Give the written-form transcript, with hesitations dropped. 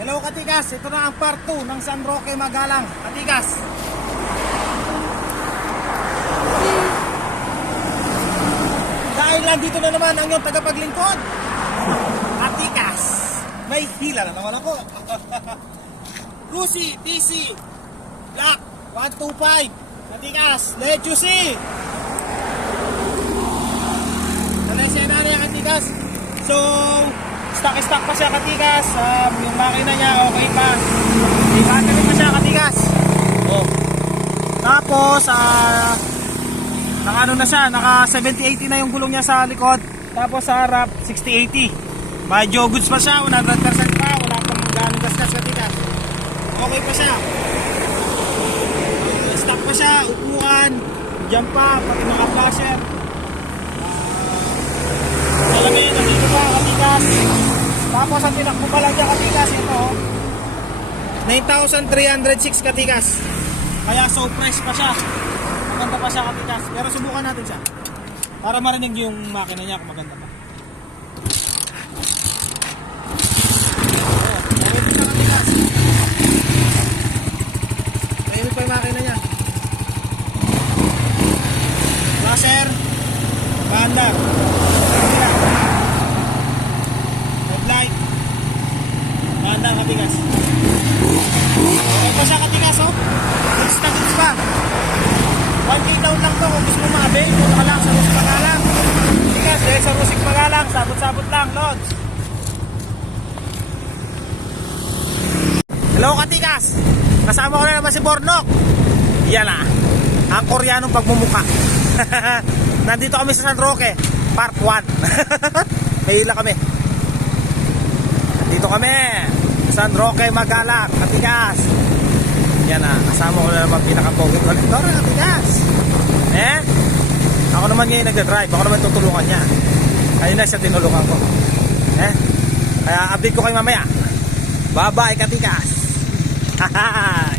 Hello Katikas, ito na ang part 2 ng San Roque Magalang. Katikas, dahil nandito na naman ang iyong tagapaglingkod, Katikas, may hila na naman ako. Lucy TC Black 125. Katikas, let you see. Nalesya na niya Katikas. So stock pa siya Katikas. Yung makina niya okay pa. May battery pa siya Katikas. Oh. Tapos naka ano na siya, naka 70-80 na yung gulong niya sa likod. Tapos sa harap 60-80. Medyo goods pa siya, 100% pa, wala pang ganong gasgas Katikas. Okay pa siya. Stock pa siya, upuan, dyan pa, pati mga flasher. Salamin, nandito pa Katikas. Tapos ang tinakbo pa lang dyan Katikas, ito 9,306 Katikas. Kaya so fresh pa siya. Maganda pa siya Katikas. Pero subukan natin siya para marinig yung makina niya kung maganda pa. Marinig siya Katikas. Marinig pa yung makina niya. Flasher, bandar, headlight, bandar Katikas. Okay pa siya Katikas, oh. Goods na goods pa. 1K down lang to kung gusto mo ma-avail. Punta ka lang sa Rusik Magalang. Katikas, dahil sa Rusik Magalang, sabot-sabot lang, Lods. Hello Katikas, kasama ko na naman si Bornok. Yan na, ang Koreanong pagmumuka. Nandito kami sa San Roque, part 1. May hila kami. Nandito kami San Roque Magalang, Katikas. Yan na, kasama ko na naman pinaka-pocket collector, Katikas. Ako naman ngayon nagdadrive, ako naman tutulungan niya. Ayun na siya tinulungan ko. Kaya update ko kayo mamaya. Bye bye Katikas. Haha.